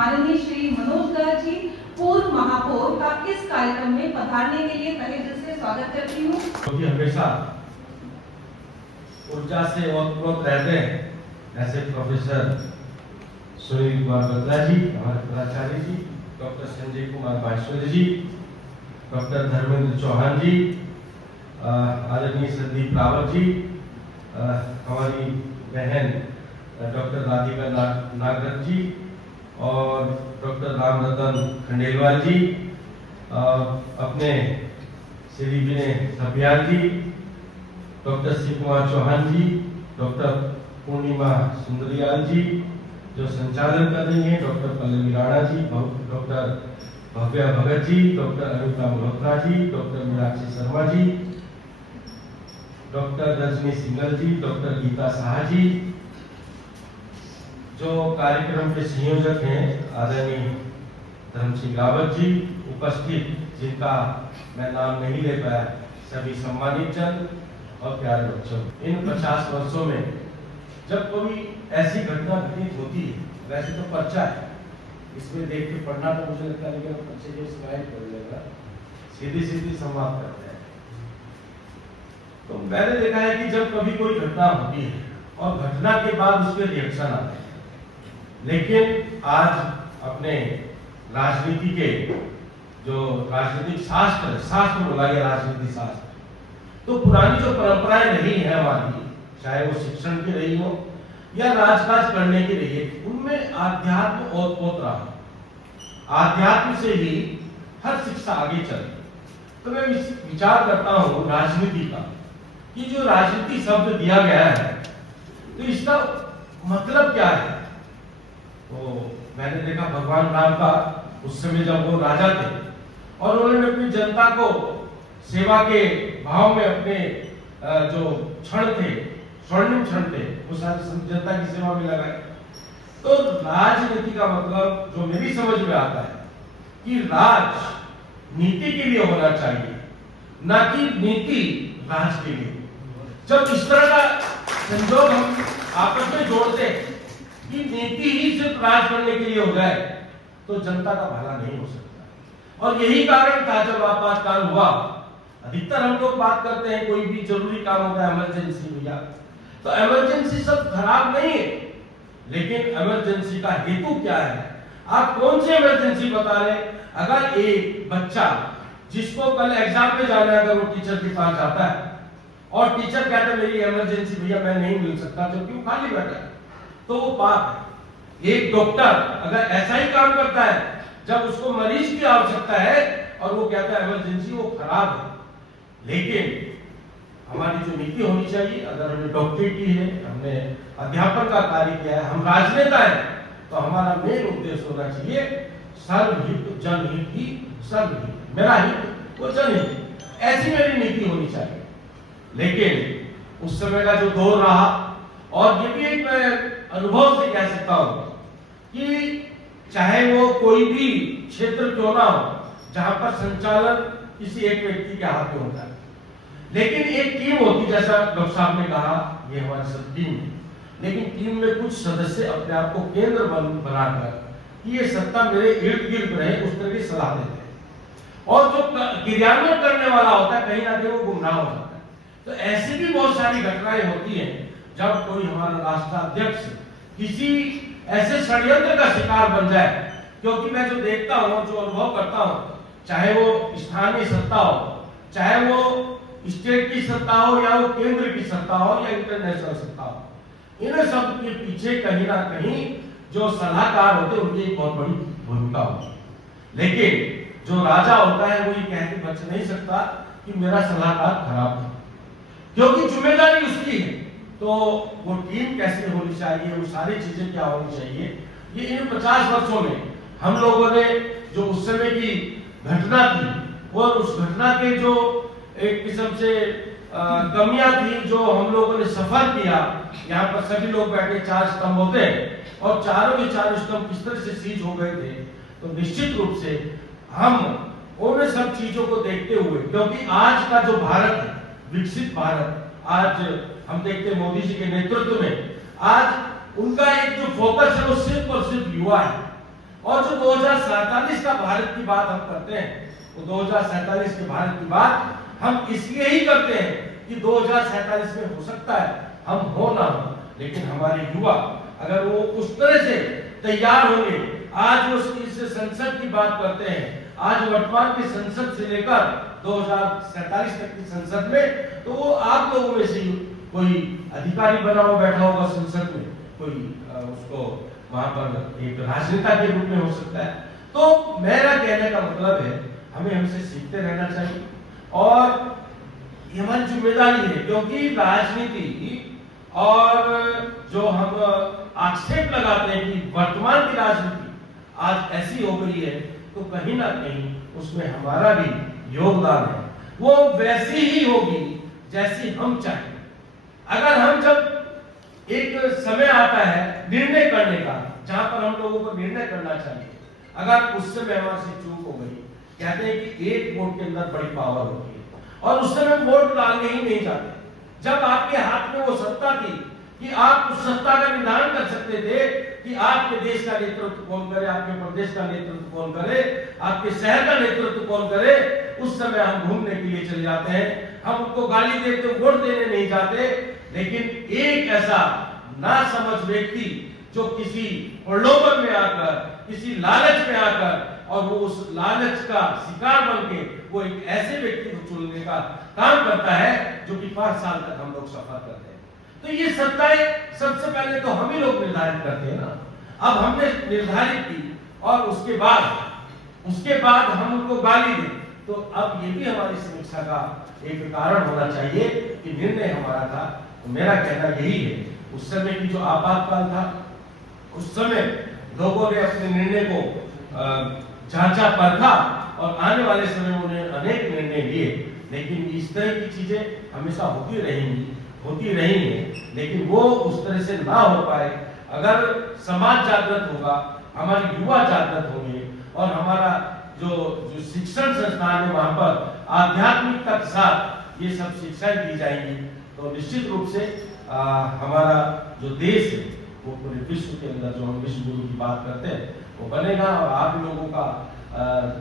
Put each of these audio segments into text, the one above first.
माननीय श्री मनोज दास जी पूर्व महापौर का इस कार्यक्रम में पधारने के लिए तहे दिल से स्वागत करती हूँ। क्योंकि हमेशा ऊर्जा से ओतप्रोत रहते हैं, ऐसे प्रोफेसर सुनील कुमार बत्रा जी, हमारे प्राचार्य जी, डॉक्टर संजय कुमार बाइश्वर जी, डॉक्टर धर्मेंद्र चौहान जी, आदरणीय संदीप रावत जी, हमारी बहन डॉक्टर राधिका नागरथ जी और डॉक्टर रामरतन खंडेलवाल जी, अपने श्री विनय सभ्याल जी, डॉक्टर शिव कुमार चौहान जी, डॉक्टर पूर्णिमा सुंदरियाल जी जो संचालन कर रही हैं, doctor Pallavi Rana ji, doctor Bhavya Bhagat ji, doctor Anita Malhotra ji, doctor Meenakshi Sharma ji, doctor Rajni single जी, डॉक्टर गीता शाह जी, जो कार्यक्रम के संयोजक हैं आदरणीय धर्म सिंह रावत जी, उपस्थित जिनका मैं नाम नहीं ले पाया, सभी सम्मानित जन और प्यारे बच्चों, इन 50 वर्षों में जब कोई ऐसी घटना घटित होती है, वैसे तो पर्चा है, इसमें देख के पढ़ना तो मुझे लगता है, लेकिन पर्चे के स्लाइड पढ़ लेगा, सीधी सीधी संवाद करते हैं। तो मैंने देखा है कि जब कभी कोई घटना होती है और घटना के बाद उसके रिएक्शन आते हैं, लेकिन आज अपने राजनीति के जो राजनीतिक शास्त्र बोला गया, राजनीति शास्त्र, तो पुरानी जो परंपराएं रही है हमारी, चाहे वो शिक्षण की रही हो या राजकाज करने की रही है, उनमें आध्यात्म ओतप्रोत रहा। आध्यात्म से ही हर शिक्षा आगे चले। तो मैं विचार करता हूँ राजनीति का, कि जो राजनीति शब्द दिया गया है तो इसका मतलब क्या है। तो मैंने देखा भगवान राम का उस समय जब वो राजा थे और उन्होंने अपनी जनता को सेवा के भाव में अपने जो क्षण थे, स्वर्णिम क्षण थे, वो सारी जनता की सेवा में लगाए। तो राजनीति का मतलब जो मेरी समझ में आता है कि राज नीति के लिए होना चाहिए, ना कि नीति राज के लिए। जब इस तरह का संजोग हम आपस में जोड़ते हैं कि नीति ही सिर्फ राज करने के लिए हो जाए, तो जनता का भला नहीं हो सकता। और यही कारण था जब आपातकाल हुआ, अधिकतर हम लोग बात करते हैं कोई भी जरूरी काम होता है इमरजेंसी भैया, तो इमरजेंसी सब खराब नहीं है, लेकिन इमरजेंसी का हेतु क्या है, आप कौन सी इमरजेंसी बता रहे। अगर एक बच्चा जिसको कल एग्जाम में जाना है, अगर वो टीचर के पास जाता है और टीचर कहता है मेरी इमरजेंसी भैया मैं नहीं मिल सकता, जबकि वो खाली बैठा है, तो वो पाप है। एक डॉक्टर अगर ऐसा ही काम करता है जब उसको मरीज की आवश्यकता है और वो कहता है इमरजेंसी, वो खराब है। लेकिन हमारी जो नीति होनी चाहिए, अगर हमने डॉक्टरी की है, हमने अध्यापन का कार्य किया है, हम राजनेता हैं, तो हमारा मेन उद्देश्य होना चाहिए सर्वहित जनहित ही सर्वहित, मेरा हित वो जनहित, ऐसी मेरी नीति होनी चाहिए। लेकिन उस समय का जो दौर रहा, और ये भी एक मैं अनुभव से कह सकता हूं कि चाहे वो कोई भी क्षेत्र क्यों ना हो जहां पर संचालन किसी एक व्यक्ति के हाथ में होता है, लेकिन एक टीम होती, जैसा डॉक्टर साहब ने कहा, ये हमारी सब टीम है, लेकिन टीम में कुछ सदस्य अपने आप को केंद्र बनाकर कि ये सत्ता मेरे इर्द गिर्द रहे, उस तरह की सलाह देते हैं। और जो क्रियान्वयन करने वाला होता है, कहीं ना कहीं वो गुमराह हो जाता है। तो ऐसी भी बहुत सारी घटनाएं होती हैं जब कोई हमारा राष्ट्राध्यक्ष किसी ऐसे षड्यंत्र का शिकार बन जाए। क्योंकि मैं जो देखता हूँ, जो अनुभव करता हूँ, चाहे वो स्थानीय सत्ता हो, चाहे वो स्टेट की सत्ता हो, या वो केंद्र की सत्ता हो, या इंटरनेशनल सत्ता हो, इन सब के पीछे कहीं ना कहीं जो सलाहकार होते हैं उनकी एक बहुत बड़ी भूमिका होती है। लेकिन जो राजा होता है वो ये कह के बच नहीं सकता कि मेरा सलाहकार खराब है, क्योंकि जिम्मेदारी उसकी है। तो वो टीम कैसे होनी चाहिए, वो सारी चीजें क्या होनी चाहिए, ये इन 50 वर्षों में हम लोगों ने जो उस समय की घटना थी और उस घटना के जो एक किस्म से कमियां थी, जो हम लोगों ने सफर किया। यहाँ पर सभी लोग बैठे, 4 स्तंभ होते हैं और चारों के 4 स्तंभ किस तरह से सीज हो गए थे, तो निश्चित रूप से हम उन सब चीजों को देखते हुए, क्योंकि आज का जो भारत है, विकसित भारत, आज हम देखते हैं मोदी जी के नेतृत्व में आज उनका एक जो फोकस है वो सिर्फ और सिर्फ युवा है। और जो 2047 का भारत की बात हम करते हैं, वो 2047 के भारत की बात हम इसलिए ही करते हैं कि 2047 में हो सकता है हम हो ना हो, लेकिन हमारे युवा अगर वो उस तरह से तैयार होंगे, आज वो इस संसद की बात करते हैं, आज वर्तमान की संसद से लेकर 2047 तक की संसद में, तो वो आप लोगों में से कोई अधिकारी बना हुआ बैठा होगा संसद में, कोई उसको वहां पर एक राजनेता के रूप में हो सकता है। तो मेरा कहने का मतलब है हमें हमसे सीखते रहना चाहिए और ये हमारी जिम्मेदारी है, क्योंकि राजनीति और जो हम आक्षेप लगाते हैं कि वर्तमान की राजनीति आज ऐसी हो गई है, तो कहीं ना कहीं उसमें हमारा भी योगदान है। वो वैसी ही होगी जैसी हम चाहें। अगर हम जब एक समय आता है निर्णय करने का, जहां पर हम लोगों को निर्णय करना चाहिए, अगर उस समय हमारे से चूक हो गई, कहते हैं कि एक वोट के अंदर बड़ी पावर होती है और उस समय वोट डालने ही नहीं जाते। जब आपके हाथ में वो सत्ता थी कि आप उस सत्ता का निर्धारण कर सकते थे कि आपके देश का नेतृत्व कौन करे, आपके प्रदेश का नेतृत्व कौन करे, आपके शहर का नेतृत्व कौन करे, उस समय हम घूमने के लिए चले जाते हैं, हम उनको गाली देते वोट देने नहीं जाते। लेकिन एक ऐसा नासमझ व्यक्ति जो किसी प्रलोभन में आकर, किसी लालच में आकर, और वो उस लालच का शिकार बनके वो एक ऐसे व्यक्ति को चुनने का काम करता है जो कि 5 साल तक हम लोग सफर करते हैं। तो ये सत्ताएं सबसे पहले तो हम ही लोग निर्धारित करते हैं ना। अब हमने निर्धारित की और उसके बाद हम उनको गाली दें, तो अब ये भी हमारी समीक्षा का एक कारण होना चाहिए कि निर्णय हमारा था। तो मेरा कहना यही है, उस समय की जो आपातकाल था, उस समय लोगों ने अपने निर्णय को जांचा परखा और आने वाले समय में उन्हें अनेक निर्णय लिए। लेकिन इस तरह की चीजें हमेशा होती रहेंगी, लेकिन वो उस तरह से ना हो पाए। अगर समाज जागृत होगा, हमारे युवा जागृत होंगे और हमारा जो शिक्षण संस्थान है वहां पर आध्यात्मिकता के साथ ये सब शिक्षाएं दी जाएंगी, तो निश्चित रूप से हमारा जो देश है वो पूरे विश्व के अंदर, जो हम विश्व गुरु की बात करते हैं, वो बनेगा। और आप लोगों का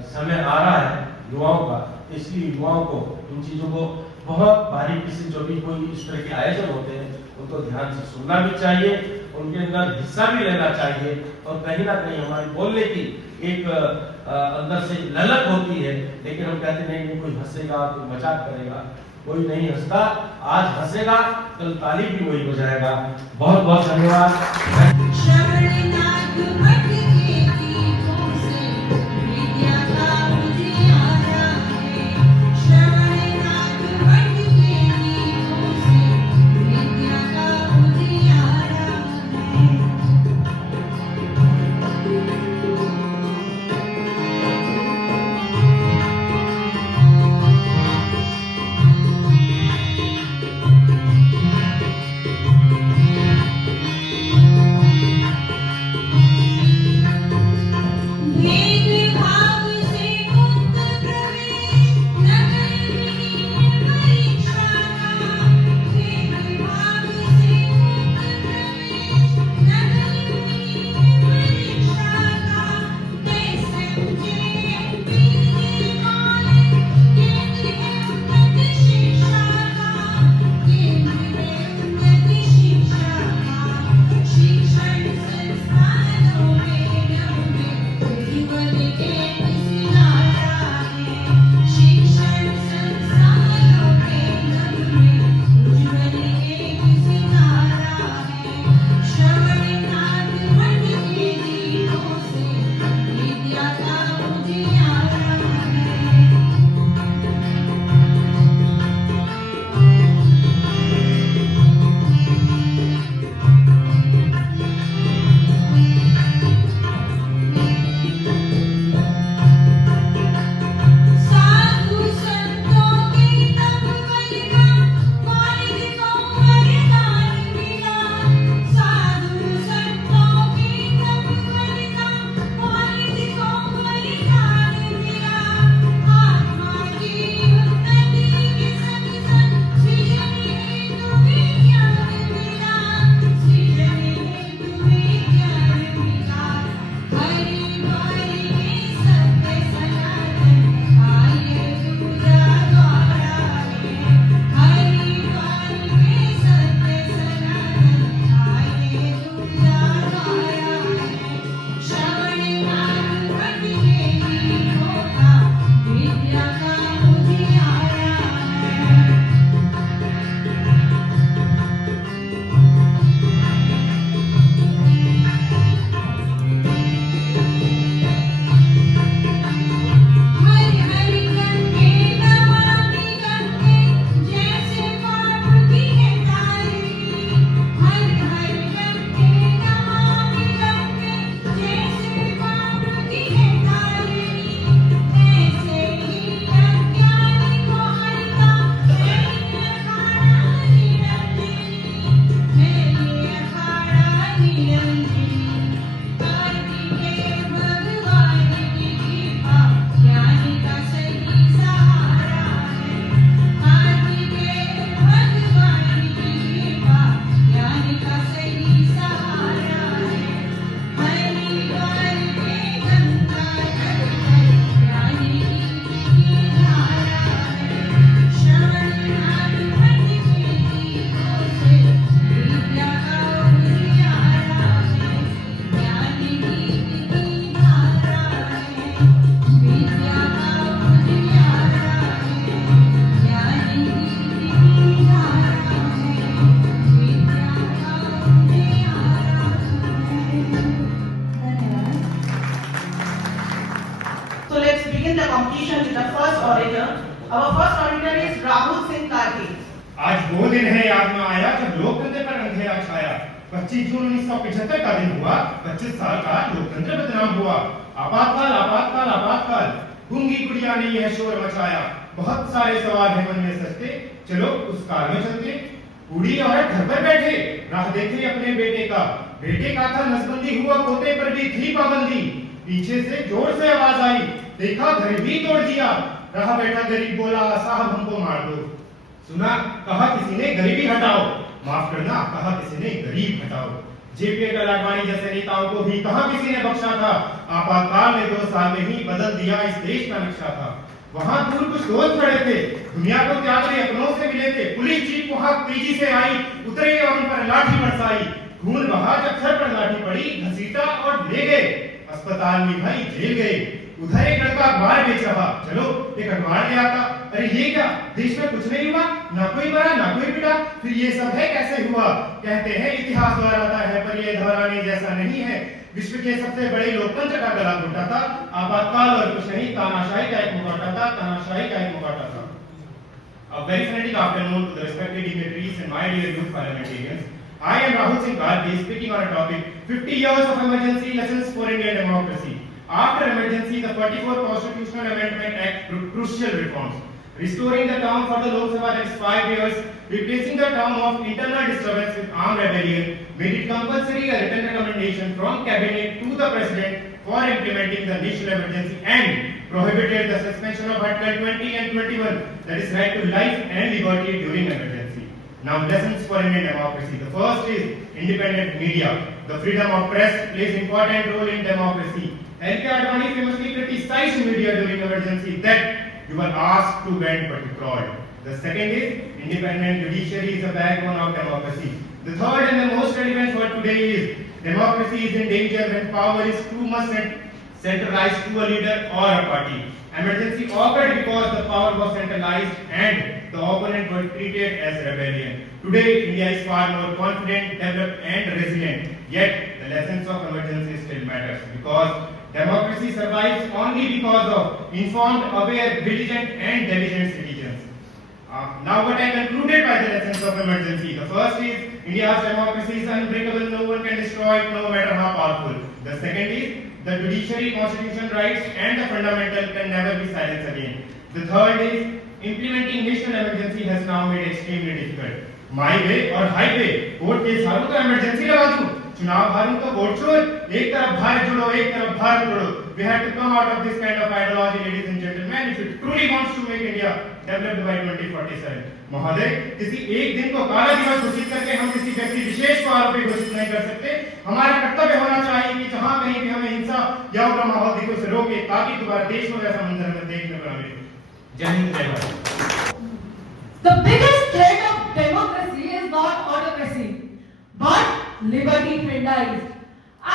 समय आ रहा है युवाओं का, इसलिए युवाओं को इन चीजों को बहुत बारीकी से, जो भी कोई इस तरह के आयोजन होते हैं उनको ध्यान से सुनना भी चाहिए, उनके अंदर हिस्सा भी लेना चाहिए। और कहीं ना कहीं हमारी बोलने की एक अंदर से ललक होती है, लेकिन हम कहते नहीं कोई हंसेगा, कोई मजाक करेगा, कोई नहीं हंसता। आज हंसेगा, कल ताली भी वही बजाएगा। बहुत बहुत धन्यवाद। Our first auditor is Rahul Singh Karti. आज वो दिन है याद में आया जब लोकतंत्र पर अंधेरा छाया। 25 जून 1975 का दिन हुआ, 25 साल का लोकतंत्र बदनाम हुआ। आपातकाल आपातकाल आपातकाल, गूंगी गुड़िया ने यह शोर मचाया। बहुत सारे सवाल है मन में सजते, चलो उस कार में चलते। बूढ़ी औरत घर पर बैठे राह देखे अपने बेटे का। बेटे का था नसबंदी हुआ, पोते पर भी थी पाबंदी। पीछे से जोर से आवाज आई, देखा घर भी तोड़ दिया। रहा बैठा गरीब बोला, साहब हमको मार दो। सुना, कहा किसी ने गरीबी हटाओ। माफ करना, कहा किसी ने गरीब हटाओ। जेपी अटल आडवाणी जैसे नेताओं को भी कहा किसी ने बख्शा था। आपातकाल ने 2 साल में ही बदल दिया इस देश का नक्शा था। वहां दूर कुछ दोस्त खड़े थे, दुनिया को त्याग रहे अपनों से मिले थे। पुलिस जीप वहां तेजी से आई, उतरे और उन पर लाठी बरसाई। खून बहा जब सर पर लाठी पड़ी, घसीटा और ले गए अस्पताल में, भाई जेल गए। उधर एक लड़का अखबार बेच रहा, चलो एक अखबार ले आता। अरे ये क्या, देश में कुछ नहीं हुआ, ना कोई मरा ना कोई पिटा, फिर ये सब है कैसे हुआ? कहते हैं इतिहास दोहराता है, पर ये दोहराने जैसा नहीं है। विश्व के सबसे बड़े लोकतंत्र का गला घोटा था। आपातकाल और कुछ नहीं, तानाशाही का एक मुकाटा था, तानाशाही का एक मुकाटा था। A very frenetic afternoon to the respected dignitaries and my dear youth parliamentarians. I am Rahul Singh Karti, speaking on a topic 50 years of emergency lessons for Indian democracy. After emergency, the 44th Constitutional Amendment Act crucial reforms. Restoring the term for the Lok Sabha, that is 5 years, replacing the term of internal disturbance with armed rebellion, made it compulsory a written recommendation from cabinet to the president for implementing the national emergency, and prohibited the suspension of Article 20 and 21, that is right to life and liberty during emergency. Now lessons for Indian democracy. The first is independent media. The freedom of press plays important role in democracy. L.K. Advani famously criticized media during emergency that you were asked to bend but you crawled. The second is independent judiciary is the backbone of democracy. The third and the most relevant for today is democracy is in danger when power is too much centralized to a leader or a party. Emergency occurred because the power was centralized and the opponent was treated as rebellion. Today, India is far more confident, developed and resilient. Yet, the lessons of emergency still matters because democracy survives only because of informed, aware, vigilant and diligent citizens. Now what I concluded by the lessons of emergency. The first is India's democracy is unbreakable, no one can destroy it no matter how powerful. The second is the judiciary, constitutional rights and the fundamental can never be silenced again. The third is implementing national emergency has now made extremely difficult. My way or highway, vote के हारू तो emergency लगा दूं, चुनाव हारू तो vote छोड़, एक तरफ भारत जोड़ो, एक तरफ भारत जोड़ो. We have to come out of this kind of ideology, ladies and gentlemen, if it truly wants to make India developed by 2047. महोदय, किसी एक दिन को काला दिवस घोषित करके हम किसी व्यक्ति विशेष को आरोपी घोषित नहीं कर सकते. हमारा कर्तव्य होना चाहिए कि जहां कहीं भी हमें हिंसा या उग्र माहौल दिखे उसे रोके ताकि दोबारा देश में वैसा मंजर हमें देखने को न मिले. जय हिंद जय Bharat. The biggest threat of democracy is not autocracy, but liberty friendized.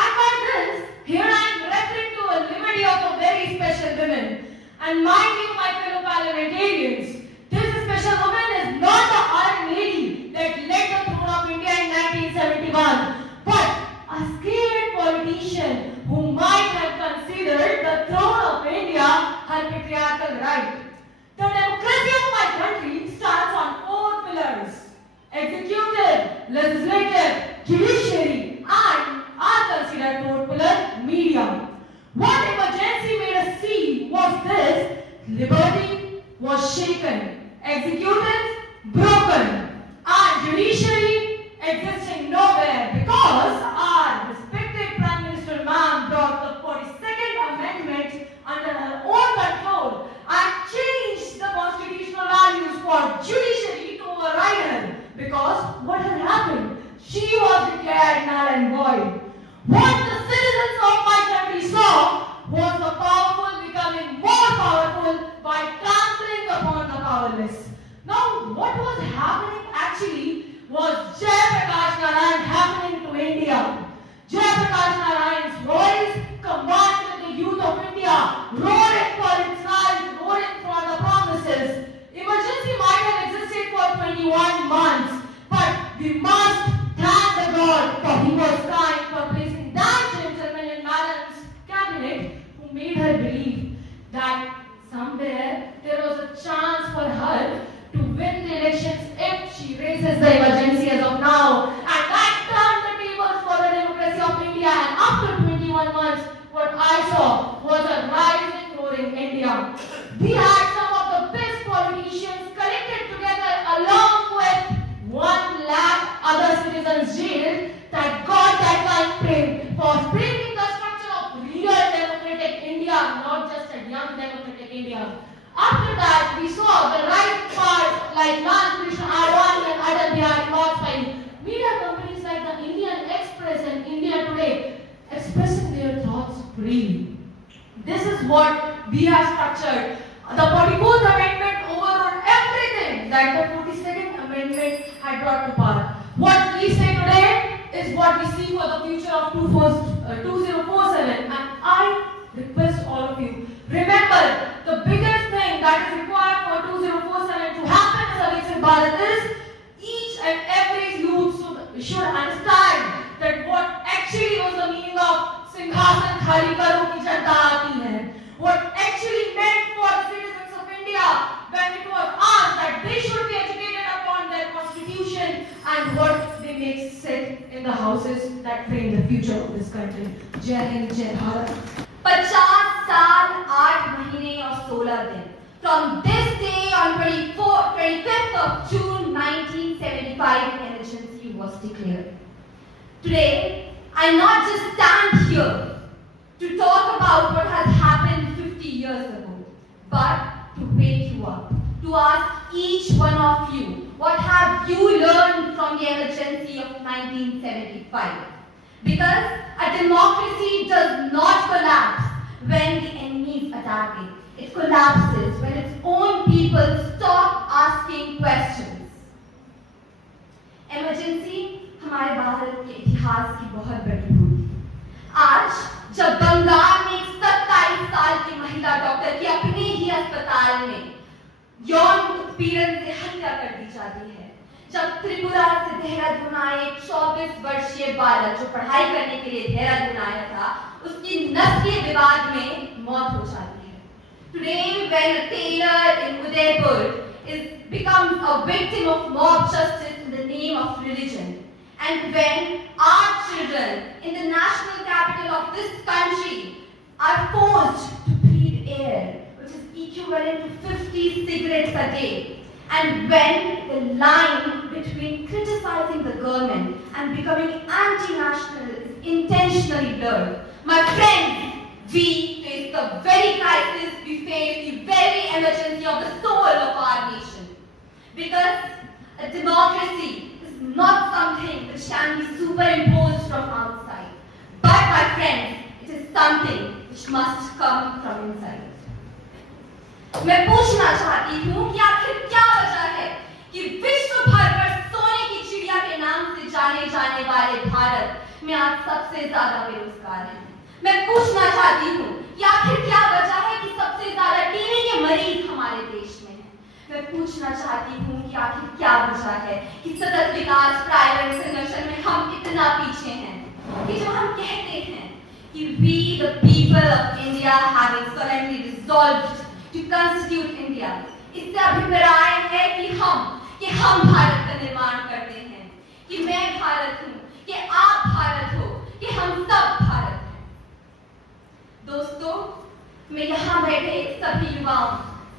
And by this, here I am referring to a liberty of a very special woman. And mind you, my fellow parliamentarians, this special woman is not the Iron Lady that led the throne of India in 1971, but a scared politician who might have considered the throne of India her patriarchal right. The democracy of my country stands on 4 pillars: executive, legislative, judiciary, and are considered 4th pillar, media. What emergency made us see was this: liberty was shaken, executive broken, and judiciary existing nowhere because our respected Prime Minister ma'am brought the 42nd Amendment under her own control and changed the constitutional values for judiciary to override her, because what had happened? She was declared null and void. What the citizens of my country saw was the powerful becoming more powerful by trampling upon the powerless. Now, what was happening actually was Jayaprakash Narayan happening to India. Jayaprakash Narayan's voice combined with the youth of India, roaring for its rights, roaring for the promises. Emergency might have existed for 21 months, but we must thank the God for he was kind for placing that gentleman in Madam's cabinet who made her believe that somewhere there was a chance like Lal Krishna Advani and Atal Bihari Vajpayee. Media companies like the Indian Express and India Today expressing their thoughts freely. This is what we have structured. The 44th Amendment overrode everything that the 42nd Amendment had brought to pass. What we say today is what we see for the future of 2047. And I request all of you, remember the biggest thing that is required for 2047 to happen as a Viksit Bharat is each and every youth should understand that what actually was the meaning of Singhasan Khali Karo Ki Janta Aati Hai. What actually meant for the citizens of India when it was asked that they should be educated upon their constitution and what they make sit in the houses that frame the future of this country. Jai Hind, Jai Bharat. 50 साल 8 महीने और 16 दिन. From this day on 25th of June 1975, emergency was declared. Today, I not just stand here to talk about what has happened 50 years ago, but to wake you up, to ask each one of you, what have you learned from the emergency of 1975? Because a democracy does not collapse when the enemies attack it. It collapses when its own people stop asking questions. Emergency हमारे भारत के इतिहास की बहुत बड़ी भूल थी. आज जब बंगाल में एक 27 साल की महिला डॉक्टर की अपने ही अस्पताल में यौन उत्पीड़न से हत्या कर दी जाती है, जब त्रिपुरा से देहरादून आए 24 वर्षीय बालक जो पढ़ाई करने के लिए देहरादून आया था, उसकी नस्लीय विवाद में मौत हो जाती है. Today, when a tailor in Udaipur becomes a victim of mob justice in the name of religion, and when our children in the national capital of this country are forced to breathe air, which is equivalent to 50 cigarettes a day, and when the line between criticizing the government and becoming anti-national is intentionally blurred, my friends, we face the very crisis, we face the very emergency of the soul of our nation. Because a democracy is not something which can be superimposed from outside. But my friends, it is something which must come from inside. मैं पूछना चाहती हूँ कि आखिर क्या वजह है कि विश्व भर पर सोने की चिड़िया के नाम से जाने जाने वाले भारत में आज सबसे ज्यादा बेरोजगार हैं. मैं पूछना चाहती हूँ कि आखिर क्या वजह है कि सबसे ज्यादा टीबी के मरीज हमारे देश में हैं. मैं पूछना चाहती हूँ कि आखिर क्या वजह है कि सतत विकास प्राइवेट संगठन में हम इतना पीछे हैं कि जब हम कहते हैं कि we the people of India having solemnly resolved to constitute India, इससे अभिप्राय है कि हम भारत का निर्माण करते हैं, कि मैं भारत हूँ, कि आप भारत हो, कि हम सब भारत हैं. दोस्तों, मैं यहाँ बैठे सभी युवाओं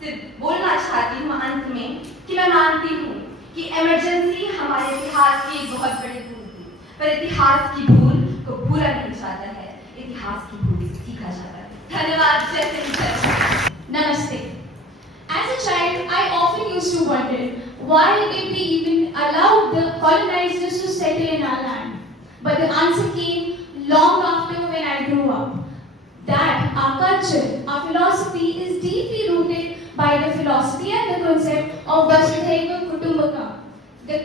से बोलना चाहती हूँ अंत में कि मैं मानती हूँ कि इमरजेंसी हमारे इतिहास की एक बहुत बड़ी भूल थी, पर इतिहास की भूल को भूला नहीं जाता है, इतिहास की भूल से सीखा जाता है. धन्यवाद. जय हिंद, जय Bharat. Namaste. As a child, I often used to wonder why did we even allow the colonizers to settle in our land? But the answer came long after when I grew up. That our culture, our philosophy is deeply rooted by the philosophy and the concept of Vasudhaiva Kutumbakam. The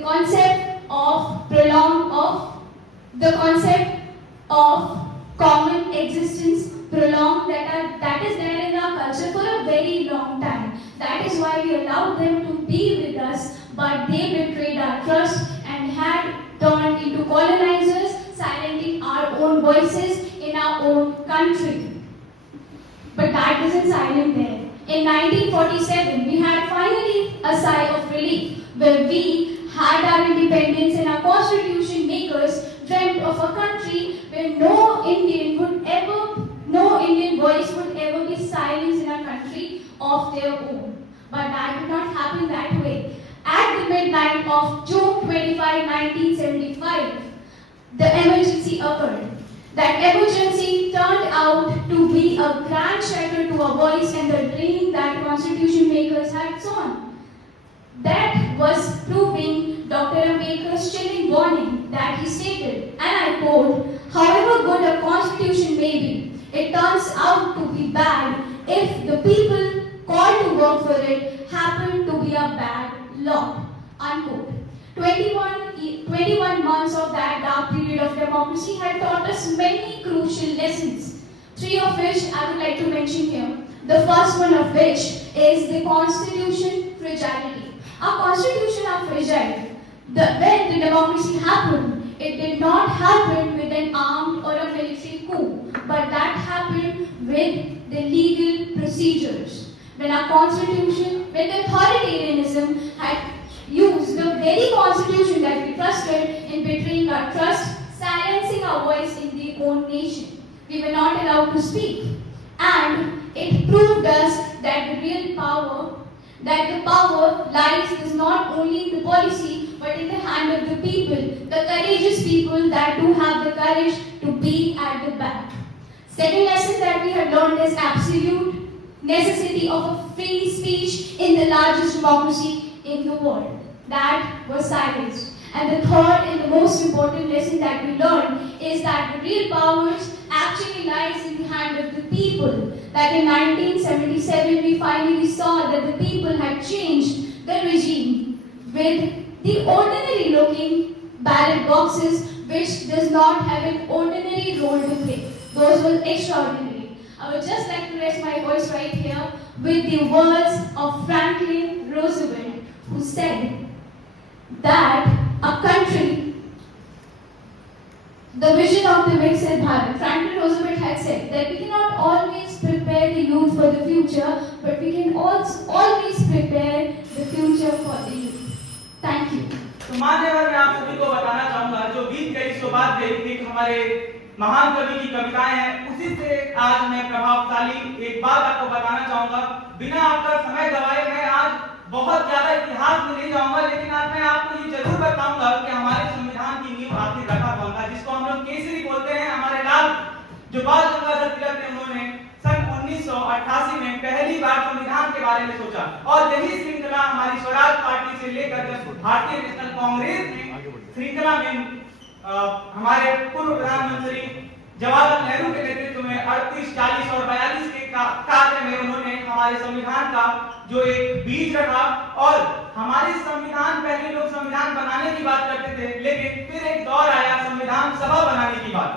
concept of common existence prolonged that is there in our culture for a very long time. That is why we allowed them to be with us, but they betrayed our trust and had turned into colonizers, silencing our own voices in our own country. But that doesn't silence there. In 1947, we had finally a sigh of relief where we had our independence and our constitution makers dreamt of a country where no Indian voice would ever be silenced in a country of their own. But that did not happen that way. At the midnight of June 25, 1975, the emergency occurred. That emergency turned out to be a grand shatter to our voice and the dream that constitution makers had sown. That make us chilling warning that he stated, and I quote, "However good a constitution may be, it turns out to be bad if the people called to work for it happen to be a bad lot." Unquote. 21 months of that dark period of democracy had taught us many crucial lessons, three of which I would like to mention here. The first one of which is the constitution fragility. Our constitution are fragile. When the democracy happened, it did not happen with an armed or a military coup, but that happened with the legal procedures. When our constitution, when the authoritarianism had used the very constitution that we trusted in betraying our trust, silencing our voice in their own nation. We were not allowed to speak. And it proved us that the real power, that the power lies is not only in the policy, but in the hand of the people, the courageous people that do have the courage to be at the back. Second lesson that we have learned is absolute necessity of a free speech in the largest democracy in the world. That was silence. And the third and the most important lesson that we learned is that the real powers actually lies in the hand of the people. That in 1977 we finally saw that the people had changed the regime with the ordinary looking ballot boxes which does not have an ordinary role to play. Those were extraordinary. I would just like to rest my voice right here with the words of Franklin Roosevelt, who said that a country, the vision of the Viksit Bharat. Franklin Roosevelt had said that we cannot always prepare the youth for the future, but we can also always prepare the future for the youth. Thank you. तो मान्यवर मैं आप सभी को बताना चाहूंगा जो बीत गई सो बात गई एक हमारे महान कवि की कविताएं हैं उसी से आज मैं प्रभावशाली एक बात आपको बताना चाहूंगा बिना आपका समय गवाए मैं आज बहुत ज्यादा इतिहास में नहीं जाऊंगा लेकिन आज मैं आपको ये जरूर बताऊंगा कि हमारे संविधान की नींव आखिर रखा कौन था जिसको हम लोग केसरी बोलते हैं हमारे लाल जो बाल गंगाधर तिलक ने उन्होंने सन 1988 में पहली बार संविधान के बारे में सोचा और यही श्रृंखला हमारी स्वराज पार्टी से लेकर भारतीय नेशनल कांग्रेस ने श्रृंखला में हमारे पूर्व प्रधानमंत्री जवाहरलाल नेहरू के नेतृत्व में 38, 40 और 42 के कार्य में उन्होंने हमारे संविधान का जो एक बीज रखा और हमारे संविधान पहले लोग संविधान बनाने की बात करते थे लेकिन फिर एक दौर आया संविधान सभा बनाने की बात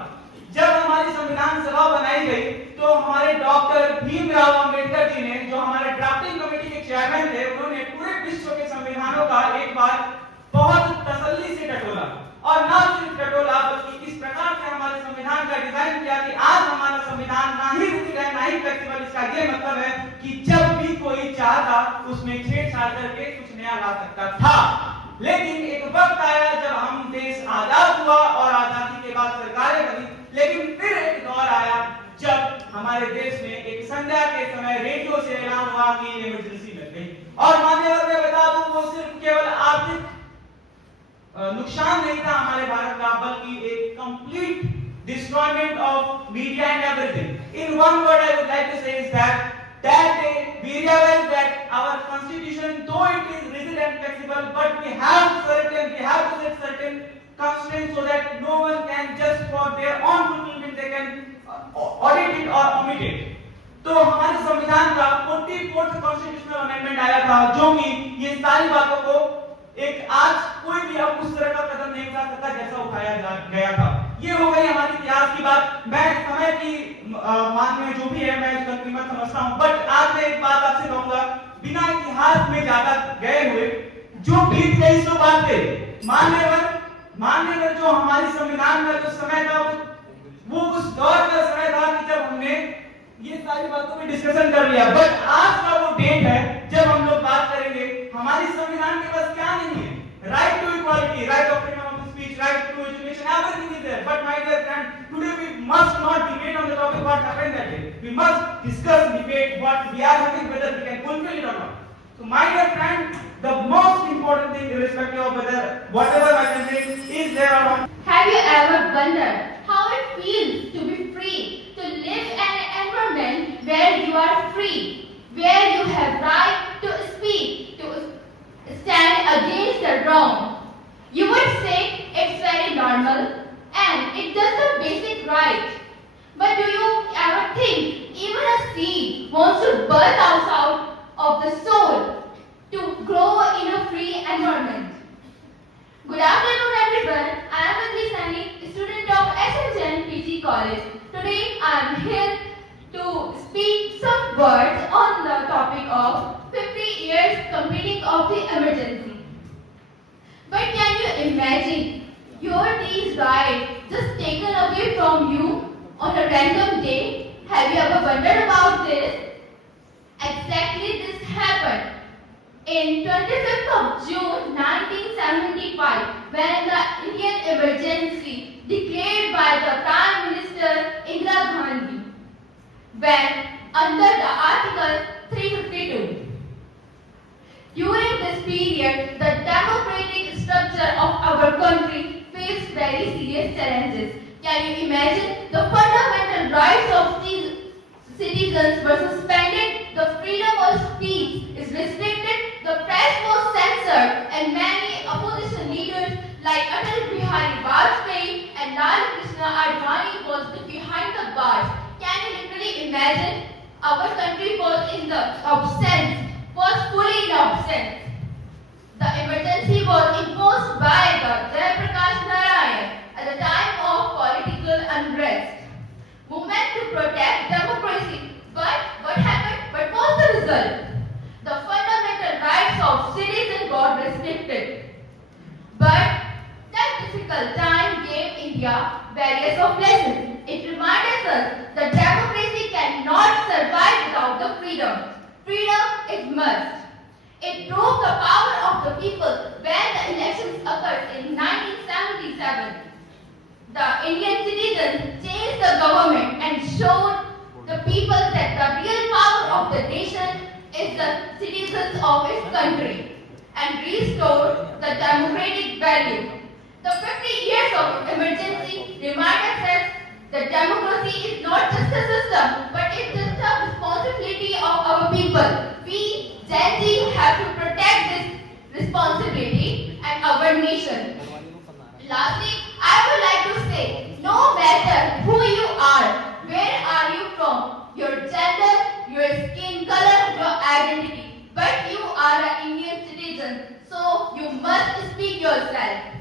जब हमारी संविधान सभा बनाई गई तो हमारे डॉक्टर भीमराव अंबेडकर जी ने जो हमारे ड्राफ्टिंग कमेटी के चेयरमैन थे उन्होंने पूरे विश्व के संविधानों का एक बार बहुत तसल्ली से टटोला और न सिर्फ टटोला बल्कि इस प्रकार से हमारे संविधान का डिजाइन किया कि आज हमारा संविधान ना ही रिजिड है ना ही फ्लेक्सिबल इसका ये मतलब है कि जब भी कोई चाहता उसमें छेड़छाड़ करके कुछ नया ला सकता था लेकिन एक वक्त आया जब हम देश आजाद हुआ और आजादी के बाद सरकारें बनी लेकिन फिर एक दौर आया जब हमारे देश में एक संध्या के समय रेडियो से ऐलान हुआ कि इमरजेंसी लग गई और मान्यवर मैं बता दूं वो सिर्फ केवल आर्थिक नुकसान नहीं था हमारे भारत का बल्कि एक complete destroyment of media and everything in one word I would like to say is that day we realized that our constitution though it is rigid and flexible but we have to set certain constraints so that no one can just for their own fulfillment they can audit it or omit it तो हमारे संविधान का 44th constitutional amendment आया था जो कि ये सारी बातों को एक आज कोई भी अब उस तरह का कदम नहीं उठा सकता जैसा उठाया गया था ये हो गई हमारी इतिहास की बात मैं समय की मान में जो भी है मैं इसका कीमत समझता हूं बट आज मैं एक बात आपसे कहूंगा बिना इतिहास में ज्यादा गए हुए जो बीत गई सो बात है मान्यवर जो हमारी संविधान का जो समय था वो उस दौर का समय था कि जब हमने ये सारी बातों पे डिस्कशन कर लिया बट आज का वो डेट है जब हम लोग बात करेंगे हमारी संविधान के पास क्या नहीं है right to equality right of freedom of speech right to education everything is there but my dear friend today we must not debate on the topic what happened that day we must discuss debate what we are having whether we can fulfil it or not so my dear friend the most important thing irrespective of whether whatever my country is there or not Have you ever wondered how it feels to be free, to live in an environment where you are free, where you have right to speak, to stand against the wrong? You would environment. Good afternoon everyone. I am Adli Sani, student of SHN PG College. Today I am here to speak some words on the topic of 50 years completing of the emergency. But can you imagine your days right just taken away from you on a random day? Have you ever wondered about this? Exactly this happened in 25th of June 1975 when the Indian emergency declared by the Prime Minister Indira Gandhi when under the Article 352. During this period, the democratic structure of our country faced very serious challenges. Can you imagine? The fundamental rights of citizens were suspended, the freedom of speech is restricted, the press was censored, and many opposition leaders like Atal Bihari Vajpayee and Lal Krishna Advani was behind the bars. Can you literally imagine? Our country was in the absence, was fully in absence. The emergency was imposed by the Jayaprakash Narayan at the time of political unrest. Movement to protect democracy. But what happened? What was the result? The fundamental rights of citizens got restricted. But that difficult time gave India various of lessons. It reminded us that democracy cannot survive without the freedom. Freedom is must. It proved the power of the people when the elections occurred in 1977. The Indian citizens changed the government and showed the people that the real power of the nation is the citizens of its country and restored the democratic value. The 50 years of emergency reminded us that democracy is not just a system, but it's just a responsibility of our people. We, Gen Z, have to protect this responsibility and our nation. Lastly, I would like to say, no matter who you are, where are you from, your gender, your skin color, your identity, but you are an Indian citizen, so you must speak yourself.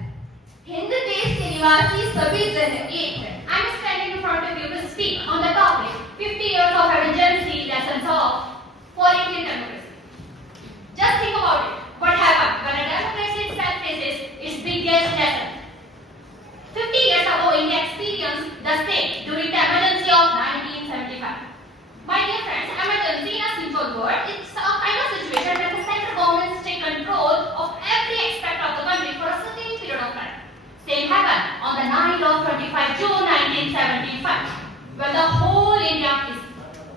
Hind देश के निवासी सभी जन एक हैं. I am standing in front of you to speak on the topic 50 years of emergency lessons of for Indian democracy. Just think about it. What happened when a democracy itself faces its biggest lesson? 50 years ago, India experienced the state during the emergency of 1975. My dear friends, emergency in a simple word, it's a kind of situation where the central government takes control of every aspect of the country for a certain period of time. Same happened on the night of 25 June 1975, when the whole India is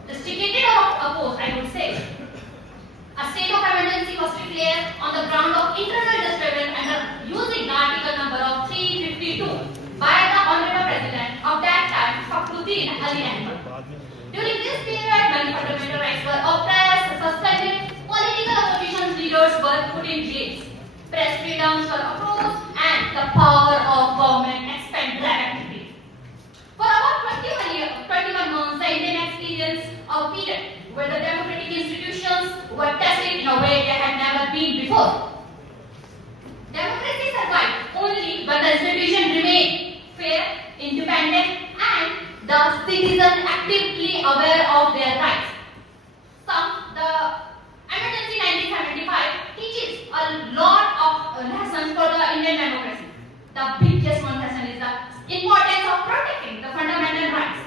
restricted or opposed, I would say. A state of emergency was declared on the ground of internal disturbance and using the article number of 352 by the Honorable President of that time, Fakhruddin Ali Ahmed. During this period, many fundamental rights were oppressed, suspended, political opposition leaders were put in jails, press freedoms were opposed, and the power of government expanded rapidly. For about 21 months, the Indian experienced a period where the democratic institutions were tested in a way they had never been before. Democracy survived only when the institutions remained fair, independent, and the citizen actively aware of their rights. The emergency 1975 teaches a lot of lessons for the Indian democracy. The biggest one lesson is the importance of protecting the fundamental rights.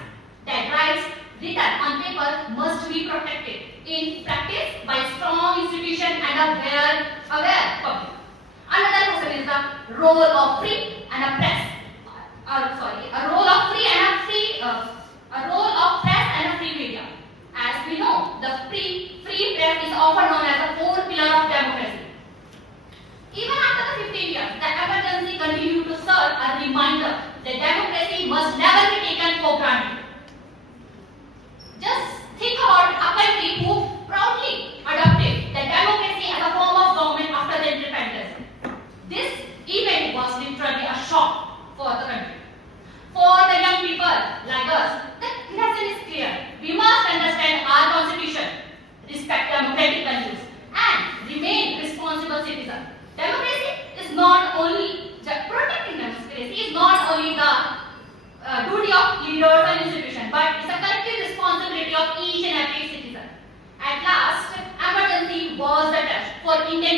That rights written on paper must be protected in practice by strong institution and aware public. Another lesson is the role of free and a press. A role of free and a role of press and a free media. As we know, the free press is often known as the fourth pillar of democracy. Even after the 15 years, the emergency continued to serve a reminder that democracy must never be taken for granted. Just think about a country who proudly adopted the democracy as a form of government after the independence. This event was literally a shock for the country. For the young people like us, the lesson is clear. We must understand our constitution, respect democratic values, and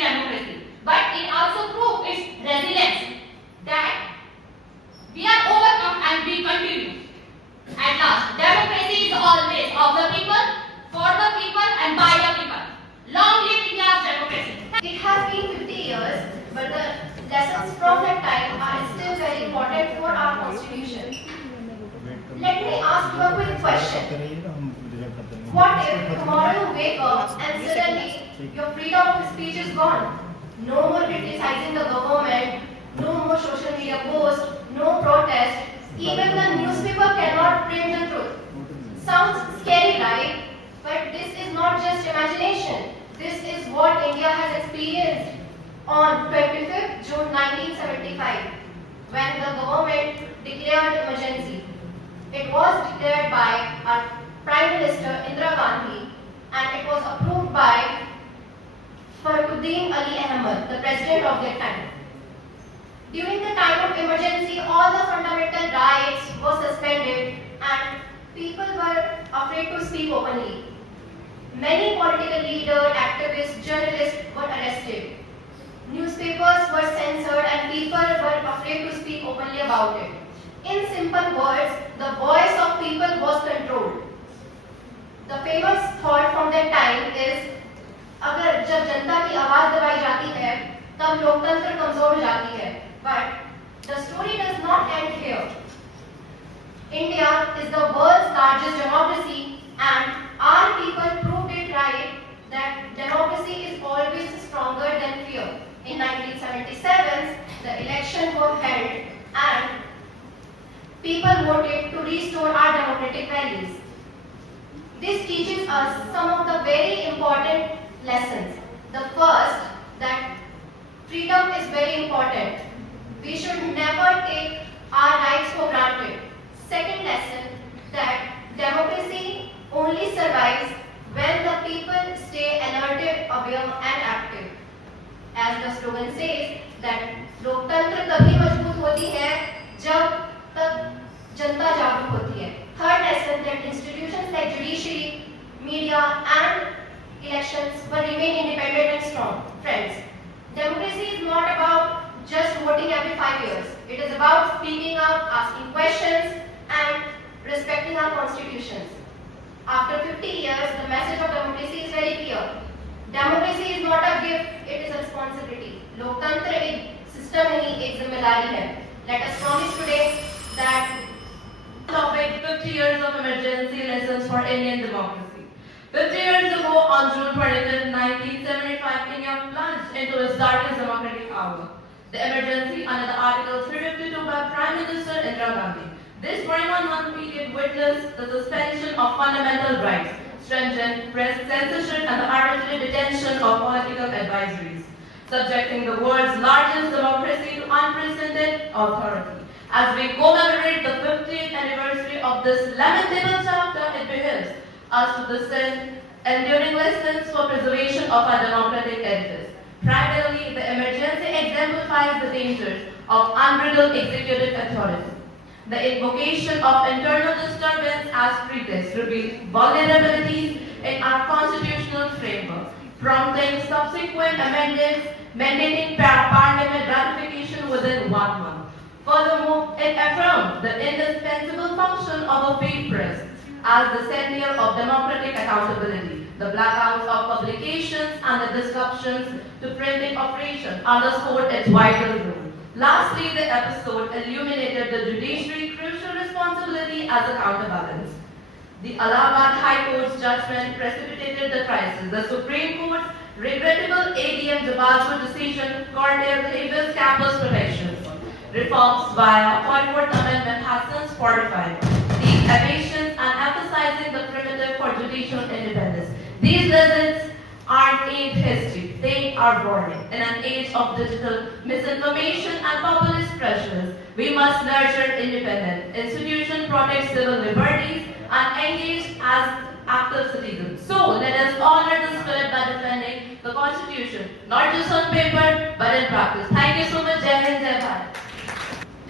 Indian democracy, but it also proved its resilience, that we are overcome and we continue. At last, democracy is always of the people, for the people and by the people. Long live India's democracy. It has been 50 years, but the lessons from that time are still very important for our constitution. Let me ask you a quick question. What if tomorrow you wake up and suddenly your freedom of speech is gone? No more criticizing the government, no more social media posts, no protest, even the newspaper cannot print the truth. Sounds scary, right? But this is not just imagination. This is what India has experienced on 25th June 1975, when the government declared emergency. It was declared by our Prime Minister Indira Gandhi, and it was approved by Fakhruddin Ali Ahmed, the president of that time. During the time of emergency, all the fundamental rights were suspended and people were afraid to speak openly. Many political leaders, activists, journalists were arrested. Newspapers were censored and people were afraid to speak openly about it. In simple words, the voice of people was controlled. The famous thought from that time is, अगर जब जनता की आवाज दबाई जाती है, तब लोकतंत्र कमजोर हो जाती है. But the story does not end here. India is the world's largest democracy, and our people proved it right that democracy is always stronger than fear. In 1977, the election was held and people voted to restore our democratic values. This teaches us some of the very important lessons. The first, that freedom is very important. We should never take our rights for granted. Second lesson, that democracy only survives when the people stay alerted, aware and active. As the slogan says, that लोकतंत्र तभी मजबूत होती है जब तक जनता जागरूक होती है. Third lesson, that institutions like judiciary, media and elections will remain independent and strong. Friends, democracy is not about just voting every 5 years. It is about speaking up, asking questions and respecting our constitutions. After 50 years, the message of democracy is very clear. Democracy is not a gift, it is a responsibility. लोकतंत्र एक system नहीं, एक जिम्मेदारी है. Let us promise today that Topic 50 years of emergency lessons for Indian democracy. 50 years ago, on June 25, 1975, India plunged into its darkest democratic hour. The emergency under the Article 352 by Prime Minister Indira Gandhi. This 21-month period witnessed the suspension of fundamental rights, stringent press censorship and the arbitrary detention of political advisories, subjecting the world's largest democracy to unprecedented authority. As we commemorate the 50th anniversary of this lamentable chapter, it behooves us to discern enduring lessons for preservation of our democratic edifice. Primarily, the emergency exemplifies the dangers of unbridled executive authority. The invocation of internal disturbance as pretext reveals vulnerabilities in our constitutional framework, prompting subsequent amendments mandating parliament ratification within 1 month. Furthermore, it affirmed the indispensable function of a free press as the center of democratic accountability. The blackouts of publications and the disruptions to printing operations underscored its vital role. Lastly, the episode illuminated the judiciary's crucial responsibility as a counterbalance. The Allahabad High Court's judgment precipitated the crisis. The Supreme Court's regrettable ADM Jabbarpur decision curtailed habeas corpus protections. Reforms via 44th Amendment has since fortified these evasions and emphasizing the primitive for judicial independence. These lessons aren't ancient history, they are warning. In an age of digital misinformation and populist pressures, we must nurture independent institutions, protect civil liberties, and engage as active citizens. So let us honor the spirit by defending the Constitution, not just on paper, but in practice. Thank you so much. Jai Hind, Jai Bharat.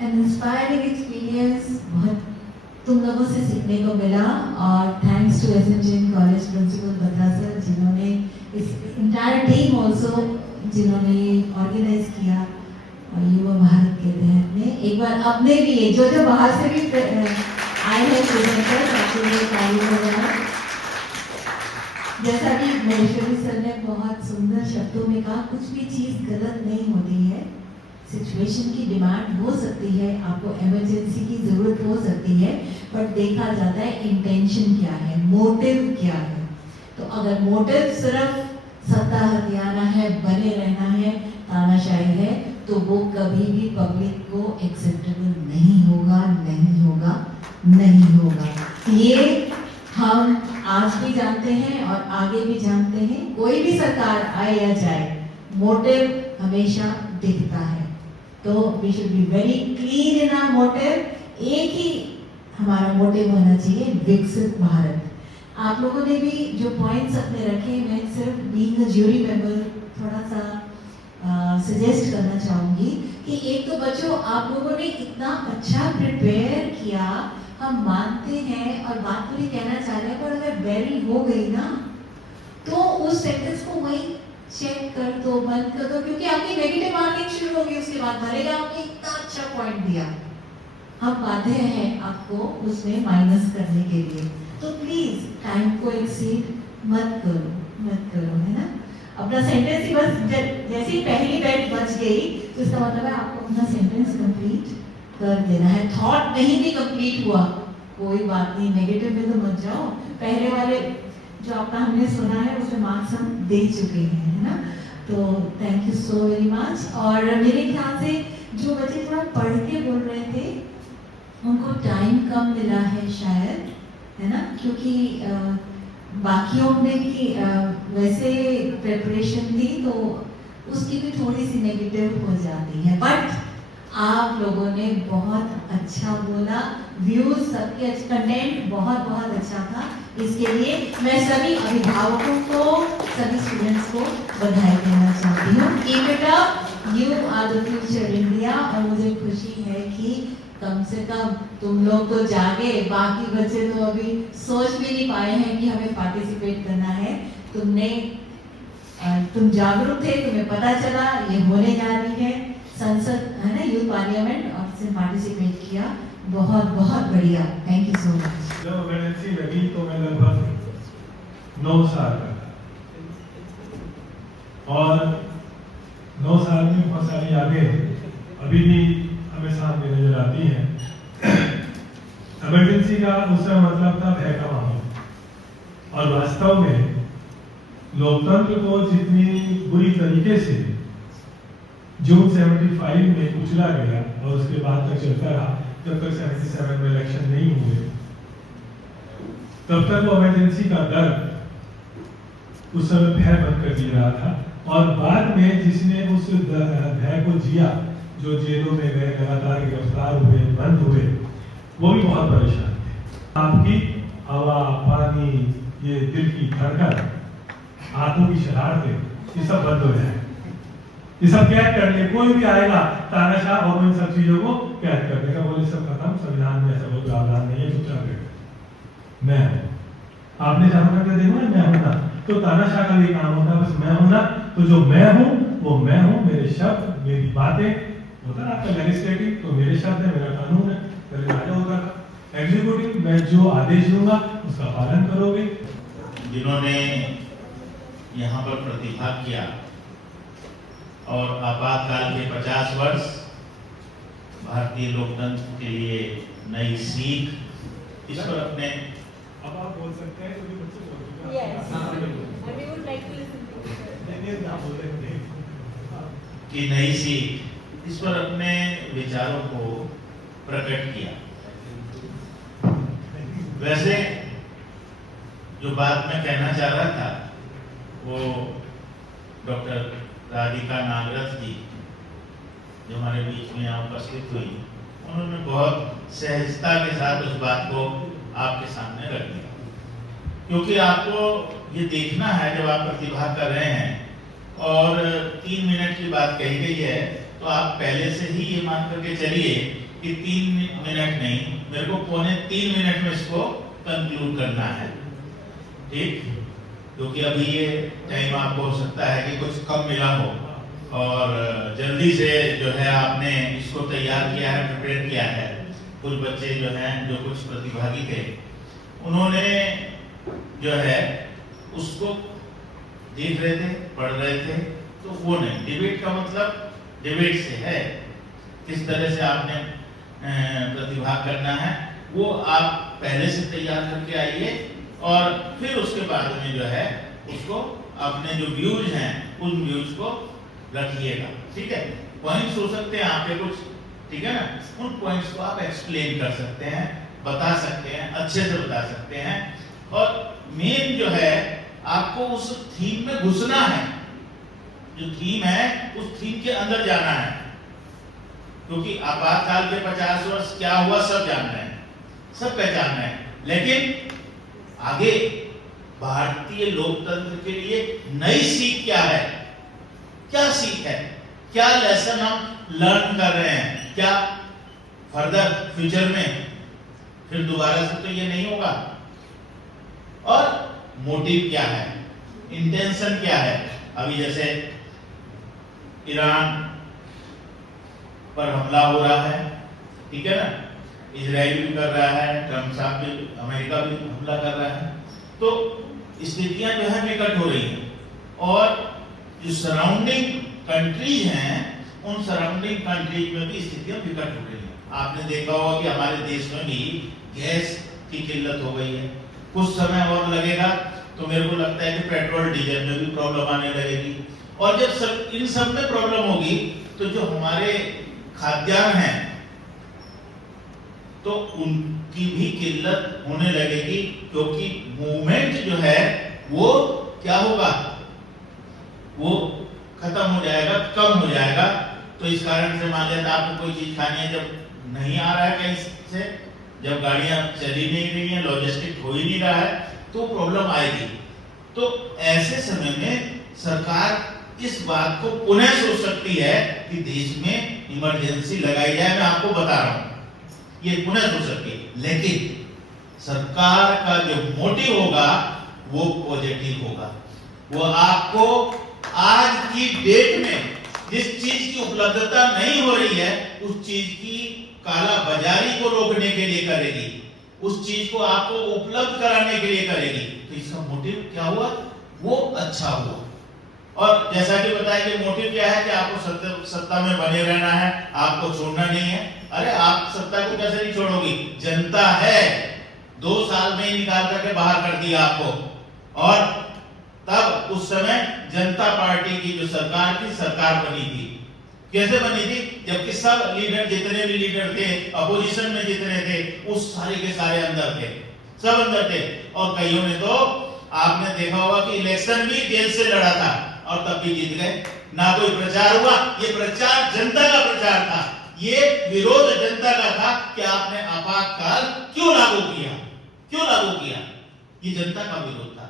An inspiring experience बहुत तुम लोगों से सीखने को मिला और thanks to SMGN college principal Batra sir जिन्होंने इस इंटायर टीम ऑल्सो जिन्होंने ऑर्गेनाइज किया युवा भारत के तहत में। एक बार अपने लिए जो जो बाहर से भी आए हैं प्रेजेंटर्स, आपके लिए ताली बजाना। जैसा कि महेश्वरी सर ने बहुत सुंदर शब्दों में कहा, कुछ भी चीज़ गलत नहीं होती है। सिचुएशन की डिमांड हो सकती है, आपको इमरजेंसी की ज़रूरत हो सकती है, बट देखा जाता है इंटेंशन क्या है, मोटिव क्या है। तो अगर मोटिव सिर्फ सत्ता हथियाना है, बने रहना है, तानाशाही है, तो वो कभी भी पब्लिक को एक्सेप्टेबल नहीं होगा, नहीं होगा, नहीं होगा। ये हम आज भी जानते हैं और आगे भी जानते हैं। कोई भी सरकार आए या जाए, मोटिव हमेशा दिखता है। तो we should be very clean in our motive. एक ही हमारा मोटिव होना चाहिए, विकसित भारत। आप लोगों ने भी जो पॉइंट्स अपने रखे, मैं सिर्फ बीइंग अ ज्यूरी मेंबर थोड़ा सा सजेस्ट करना चाहूँगी कि एक तो बच्चों, आप लोगों ने इतना अच्छा प्रिपेयर किया, हम मानते हैं और बात पूरी कहना चाह रहे हैं, पर अगर वेरी हो गई ना, तो उस सेंटेंस को वहीं चेक कर दो, बंद कर दो, क्योंकि आपकी नेगेटिव मार्किंग शुरू होगी उसके बाद। भलेगा आपने इतना अच्छा पॉइंट दिया, हम बाध्य हैं आपको उसमें माइनस करने के लिए। तो प्लीज टाइम को एक्सीड मत करो, मत करो, है ना। अपना सेंटेंस ही बस जैसे ही पहली बेट बच गई, तो इसका मतलब है आपको अपना सेंटेंस कंप्लीट कर देना है। थॉट नहीं भी कंप्लीट हुआ, कोई बात नहीं, नेगेटिव में तो मत जाओ। पहले वाले जो आपका हमने सुना है उसमें मार्क्स हम दे चुके हैं, है ना। तो thank you so very much. और मेरे ख्याल से जो बच्चे थोड़ा पढ़ के बोल रहे थे, उनको टाइम कम मिला है शायद, है ना, क्योंकि बाकियों में भी वैसे प्रिपरेशन थी तो उसकी भी थोड़ी सी नेगेटिव हो जाती है। बट आप लोगों ने बहुत अच्छा बोला, व्यूज सबके, कंटेंट बहुत बहुत अच्छा था। इसके लिए मैं सभी अभिभावकों को, सभी स्टूडेंट्स को बधाई देना चाहती हूँ। Keep it up, you are the future India. और मुझे खुशी है कि कम से कम तुम लोग तो जागे, बाकी बच्चे तो अभी सोच भी नहीं पाए हैं कि हमें पार्टिसिपेट करना है। तुम जागरूक थे, तुम्हें पता चला ये होने जा रही है संसद, है ना, यूथ पार्लियामेंट, और इसमें पार्टिसिपेट किया। बहुत बहुत बढ़िया, थैंक यू सो मच। जब इमरजेंसी लगी तो मैं लगभग 9 साल का था, और 9 साल में बहुत सारी यादें अभी भी हमें सामने नजर आती हैं। इमरजेंसी का उसका मतलब था भय का माहौल, और वास्तव में लोकतंत्र को जितनी बुरी तरीके से जून 75 में कुचला गया और उसके बाद तक चलता रहा, जब तक 77 में इलेक्शन नहीं हुए, तब तक वो इमरजेंसी का डर उस समय भय बन कर जी रहा था। और बाद में जिसने उस भय को जिया, जो जेलों में गए, लगातार गिरफ्तार हुए, बंद हुए, वो भी बहुत परेशान थे। आपकी हवा, पानी, ये दिल की धड़कन, आंखों की शरारतें, ये सब बंद हो जाए, ये सब कैद कर ले। कोई भी आएगा तानाशाह और इन सब चीजों को कैद कर देगा, बोले सब खत्म, संविधान में ऐसा कोई प्रावधान नहीं है, चुपचाप बैठो। मैं हूं, आपने चाहा कर देखो मैं हूं ना, तो तानाशाह का भी काम होता है, बस मैं हूं ना, तो जो मैं हूं वो मैं हूं। मेरे शब्द, मेरी बातें, होता है आपका लेजिस्लेटिव तो मेरे शब्द है, मेरा कानून है, पहले राजा होता था। एग्जीक्यूटिव, मैं जो आदेश दूंगा उसका पालन करोगे। जिन्होंने यहाँ पर प्रतिभाग किया और आपातकाल के 50 वर्ष भारतीय लोकतंत्र के लिए नई सीख, इस पर अपने, अब आप बोल सकते हैं, क्योंकि बच्चे बोल चुके हैं। Yes. And we would like to listen to you, sir. आप बोल रहे थे की नई सीख, इस पर अपने विचारों को प्रकट किया। वैसे जो बात मैं कहना चाह रहा था वो डॉक्टर राधिका नागरथ जी जो हमारे बीच में यहाँ उपस्थित हुई, उन्होंने बहुत सहजता के साथ उस बात को आपके सामने रख दिया, क्योंकि आपको ये देखना है जब आप प्रतिभा कर रहे हैं और 3 मिनट की बात कही गई है, तो आप पहले से ही ये मान करके चलिए कि 3 मिनट नहीं, मेरे को 2.25 मिनट में इसको कंक्लूड करना है, ठीक? क्योंकि अभी ये टाइम आपको हो सकता है कि कुछ कम मिला हो, और जल्दी से जो है आपने इसको तैयार किया है, प्रिपेयर किया है। कुछ बच्चे जो हैं, जो कुछ प्रतिभागी थे, उन्होंने जो है उसको देख रहे थे, पढ़ रहे थे, तो वो नहीं। डिबेट का मतलब डिबेट से है, किस तरह से आपने प्रतिभाग करना है वो आप पहले से तैयार करके आइए और फिर उसके बाद में जो है उसको अपने जो व्यूज हैं उन व्यूज को रखिएगा, ठीक है। पॉइंट्स हो सकते हैं आपके कुछ, ठीक है ना, उन पॉइंट्स को आप एक्सप्लेन कर सकते हैं, बता सकते हैं, अच्छे से बता सकते हैं। और मेन जो है आपको उस थीम में घुसना है, जो थीम है उस थीम के अंदर जाना है, क्योंकि आपातकाल के 50 वर्ष क्या हुआ सब जान रहे हैं, सब पहचान रहे हैं, लेकिन आगे भारतीय लोकतंत्र के लिए नई सीख क्या है, क्या सीख है, क्या लेसन हम लर्न कर रहे हैं, क्या फर्दर फ्यूचर में फिर दोबारा से तो ये नहीं होगा। और मोटिव क्या है, इंटेंशन क्या है। अभी जैसे ईरान पर हमला हो रहा है, ठीक है ना, इजराइल भी कर रहा है, ट्रम्प साहब भी, अमेरिका भी हमला कर रहा है, तो स्थितियां जो है विकट हो रही हैं। और जो सराउंडिंग कंट्रीज हैं उन सराउंडिंग कंट्रीज में भी स्थितियां विकट हो रही हैं। आपने देखा होगा कि हमारे देश में भी गैस की किल्लत हो गई है, कुछ समय और लगेगा तो मेरे को लगता है कि पेट्रोल डीजल में भी प्रॉब्लम आने लगेगी। और जब इन सब में प्रॉब्लम होगी तो जो हमारे खाद्यान्न हैं तो उनकी भी किल्लत होने लगेगी, क्योंकि मूवमेंट जो है वो क्या होगा, वो खत्म हो जाएगा, कम हो जाएगा। तो इस कारण से मान लेते आपको कोई चीज खानी है, जब नहीं आ रहा है कहीं से, जब गाड़ियां चली नहीं रही हैं, लॉजिस्टिक हो ही नहीं रहा है, तो प्रॉब्लम आएगी। तो ऐसे समय में सरकार इस बात को पुनः सोच सकती है कि देश में इमरजेंसी लगाई जाए। मैं आपको बता रहा हूं, ये पुनः सोच सकती है, लेकिन सरकार का जो मोटिव होगा वो पॉजिटिव होगा। वो आपको आज की डेट में जिस चीज की उपलब्धता नहीं हो रही है उस चीज की काला बाजारी को रोकने के लिए करेगी, उस चीज को आपको उपलब्ध कराने के लिए करेगी। तो इसका मोटिव क्या हुआ, वो अच्छा हुआ। और जैसा कि बताया कि मोटिव क्या है कि आपको सत्ता में बने रहना है, आपको छोड़ना नहीं है। अरे आप सत्ता को कैसे नहीं छोड़ोगी, जनता है 2 साल में ही निकाल करके बाहर कर दिया आपको। और तब उस समय जनता पार्टी की जो सरकार थी, सरकार बनी थी। कैसे बनी थी, जबकि सब लीडर, जितने भी लीडर थे अपोजिशन में जितने थे, उस सारे के सारे अंदर थे, सब अंदर थे। और कईयों ने तो आपने देखा होगा कि इलेक्शन भी जेल से लड़ा था और तब भी जीत गए, ना कोई प्रचार हुआ। ये प्रचार जनता का प्रचार था, ये विरोध जनता का था कि आपने आपातकाल क्यों लागू किया, क्यों लागू किया, ये जनता का विरोध था।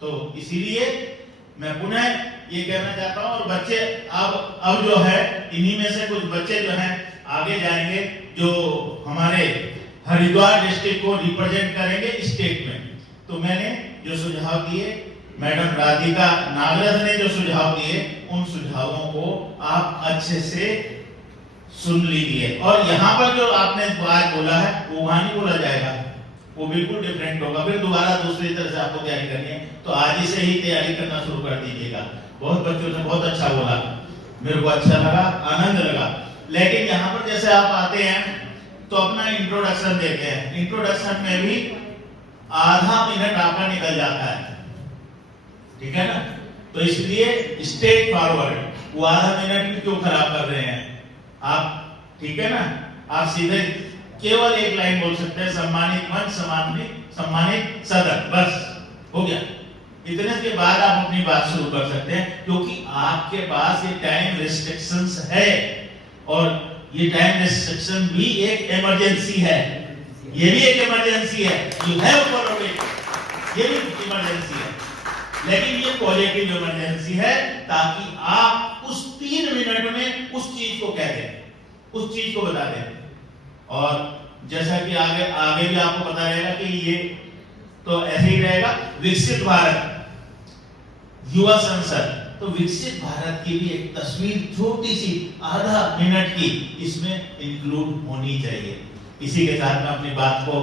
तो इसीलिए मैं पुनः ये कहना चाहता हूं। और बच्चे अब जो है, इन्हीं में से कुछ बच्चे जो हैं आगे जाएंगे, जो हमारे हरिद्वार डिस्ट्रिक्ट को रिप्रेजेंट करेंगे स्टेट में। तो मैंने जो सुझाव दिए, मैडम राधिका नागरथ ने जो सुझाव दिए, उन सुझावों को आप अच्छे से सुन लीजिए। और यहाँ पर जो आपने बात बोला है वो वहां नहीं बोला जाएगा, वो बिल्कुल डिफरेंट होगा। फिर दोबारा दूसरी तरह से आपको तैयारी करनी है, तो आज ही से ही तैयारी करना शुरू कर दीजिएगा। बहुत बच्चों ने बहुत अच्छा बोला, मेरे को अच्छा लगा, आनंद लगा। लेकिन यहाँ पर जैसे आप आते हैं तो अपना इंट्रोडक्शन देते हैं, इंट्रोडक्शन में भी आधा मिनट आपका निकल जाता है, ठीक है ना। तो इसलिए स्ट्रेट फॉरवर्ड, वो आधा मिनट भी क्यों खराब कर रहे हैं आप, ठीक है ना। आप सीधे केवल एक लाइन बोल सकते हैं, सम्मानित मंच, सम्मानित सदन, बस हो गया। इतने के बाद आप अपनी बात शुरू कर सकते हैं, क्योंकि आपके पास ये टाइम रिस्ट्रिक्शंस है। और ये टाइम रिस्ट्रिक्शन भी एक इमरजेंसी है, ये भी एक इमरजेंसी है। यू हैव फॉर ये भी इमरजेंसी है, लेकिन ये पॉजिटिव इमरजेंसी है, ताकि आप उस 3 मिनट में उस चीज को कह दें, उस चीज को बता दें। और जैसा कि आगे भी आपको पता रहेगा कि ये तो ऐसे ही रहेगा। विकसित भारत, युवा संसद, तो तो विकसित भारत की भी एक तस्वीर छोटी सी आधा मिनट की इसमें इंक्लूड होनी चाहिए। इसी के साथ मैं अपनी बात को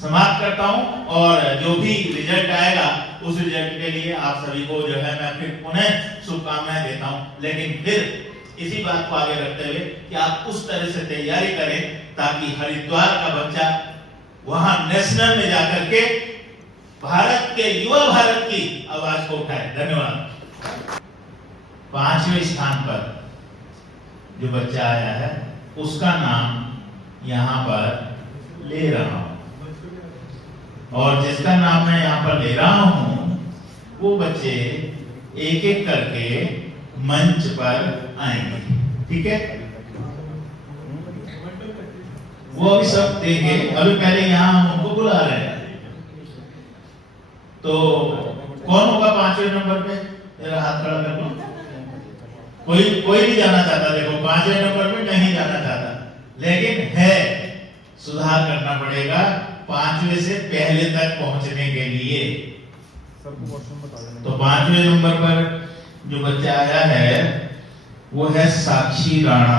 समाप्त करता हूं और जो भी रिजल्ट आएगा उस रिजल्ट के लिए आप सभी को जो है मैं फिर पुनः शुभकामनाएं देता हूं। लेकिन फिर इसी बात को आगे रखते हुए कि आप उस तरह से तैयारी करें ताकि हरिद्वार का बच्चा वहां नेशनल में जाकर के भारत के युवा भारत की आवाज को उठाए। धन्यवाद। 5वें स्थान पर जो बच्चा आया है उसका नाम यहाँ पर ले रहा हूं और जिसका नाम मैं यहाँ पर ले रहा हूं वो बच्चे एक एक करके मंच पर आएंगे। ठीक है, वो अभी सब देंगे। अभी पहले यहाँ हम उनको बुला रहे हैं। तो कौन होगा 5वें नंबर पे? मेरा हाथ खड़ा कर लो। कोई नहीं जाना चाहता। देखो 5वें नंबर पे नहीं जाना चाहता, लेकिन है सुधार करना पड़ेगा 5वें से पहले तक पहुंचने के लिए। तो 5वें नंबर पर जो बच्चा आया है वो है साक्षी राणा।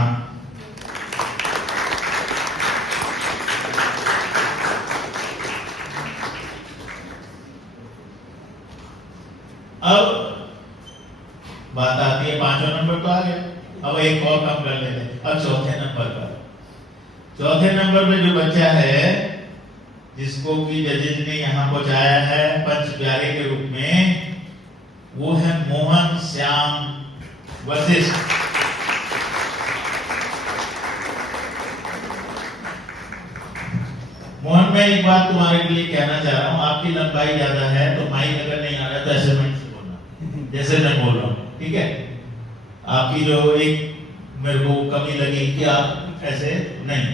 अब बात आती है 5वां नंबर तो आ गया। अब एक और काम कर लेते हैं। अब चौथे नंबर पे जो बच्चा है जिसको कि जजेज ने यहाँ पहुंचाया है पंच प्यारे के रूप में, वो है मोहन श्याम वशिष्ठ। मोहन, मैं एक बात तुम्हारे लिए कहना चाह रहा हूँ। आपकी लंबाई ज्यादा है तो माइक अगर नहीं आ रहा तो ऐसे माइक से बोलना जैसे मैं बोल रहा हूँ। ठीक है, आपकी जो एक मेरे को कमी लगी कि आप ऐसे नहीं,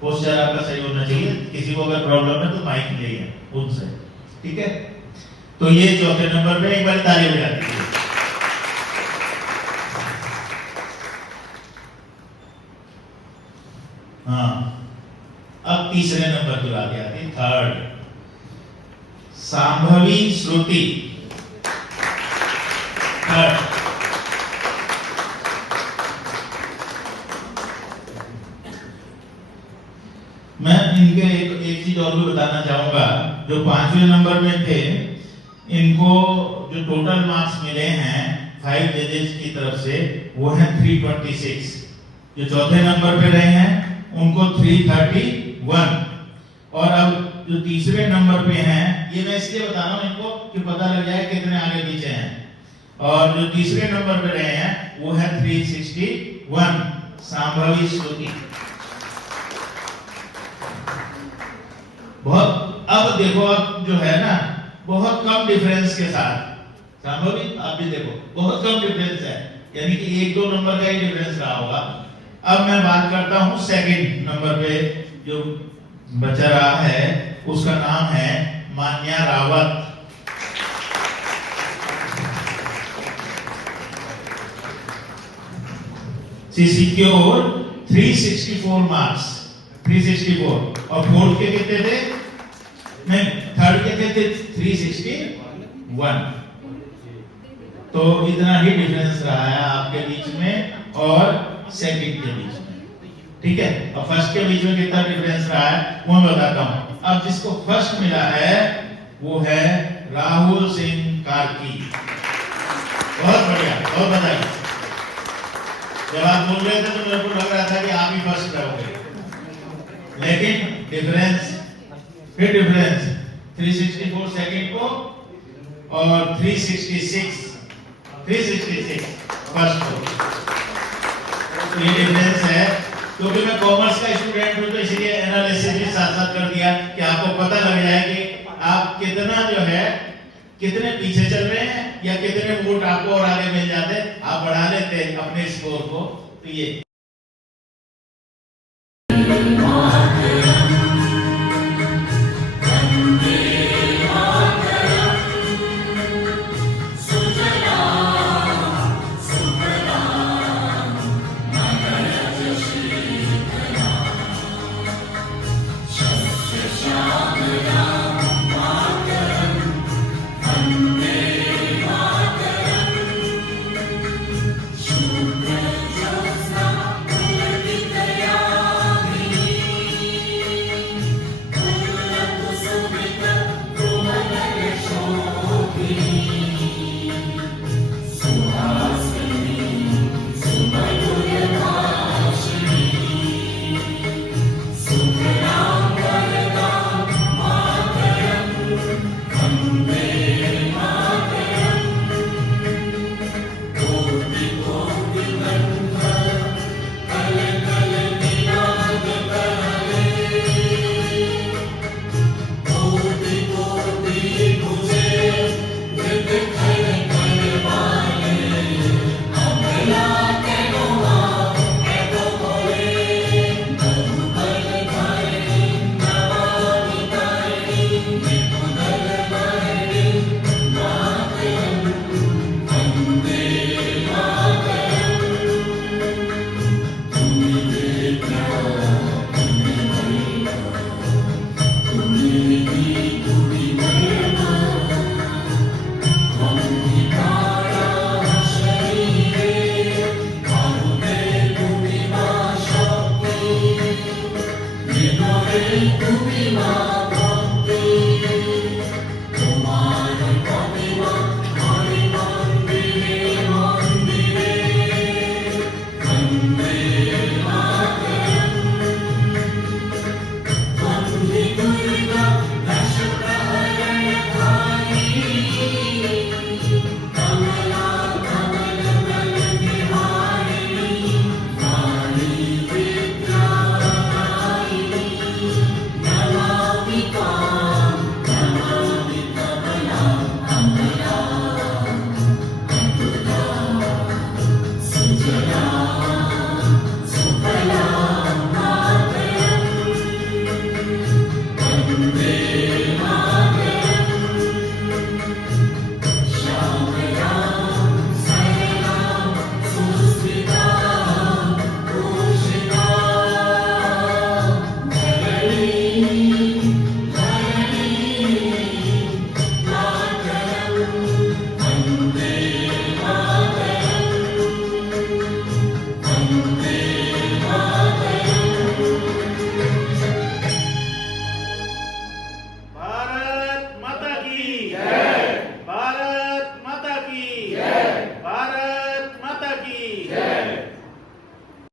पोस्चर आपका सही होना चाहिए। किसी को अगर प्रॉब्लम है तो माइक ले उनसे। ठीक है, तो ये चौथे नंबर पे एक बार ताली बजा दीजिए। हाँ, अब तीसरे नंबर की बात आती है, थर्ड, सांभवी श्रुति। थर्ड, मैं इनके एक चीज और भी बताना चाहूंगा। जो 5वें नंबर में थे, इनको जो टोटल मार्क्स मिले हैं 5 जजेस की तरफ से वो है 326। जो चौथे नंबर पे रहे हैं उनको 331। और अब जो तीसरे नंबर पे हैं, ये मैं इसलिए बता रहा हूँ इनको कि पता लग जाए कितने आगे पीछे हैं। और जो तीसरे नंबर पे रहे हैं वो है 361, सांभवी श्रुति। बहुत, अब देखो, अब जो है ना बहुत कम डिफरेंस के साथ, संभवी आप भी देखो बहुत कम डिफरेंस है, यानी कि 1-2 नंबर का ही डिफरेंस रहा होगा। अब मैं बात करता हूं सेकंड नंबर पे जो बच्चा रहा है, उसका नाम है Manya Rawat. She secured 364 marks, 364। और फोर्थ के कितने थे? नहीं, थर्ड के थे 361। तो इतना ही डिफरेंस रहा है आपके बीच में और सेकंड के बीच में। ठीक है, अब फर्स्ट के बीच में कितना डिफरेंस रहा है वो मैं बताता हूं। अब जिसको फर्स्ट मिला है वो है राहुल सिंह कार्की। बहुत बढ़िया, बहुत बधाई। जब आप बोल रहे थे तो मेरे को लग रहा था कि आप ही फर्स्ट रहोगे, लेकिन डिफरेंस, फिर डिफरेंस 364 सेकंड को और 366 फर्स्ट को। तो ये डिफरेंस है। क्योंकि मैं कॉमर्स का स्टूडेंट हूं तो इसलिए एनालिसिस भी साथ साथ कर दिया कि आपको पता लग जाए कि आप कितना जो है कितने पीछे चल रहे हैं या कितने वोट आपको और आगे मिल जाते, आप बढ़ा लेते अपने स्कोर को। तो ये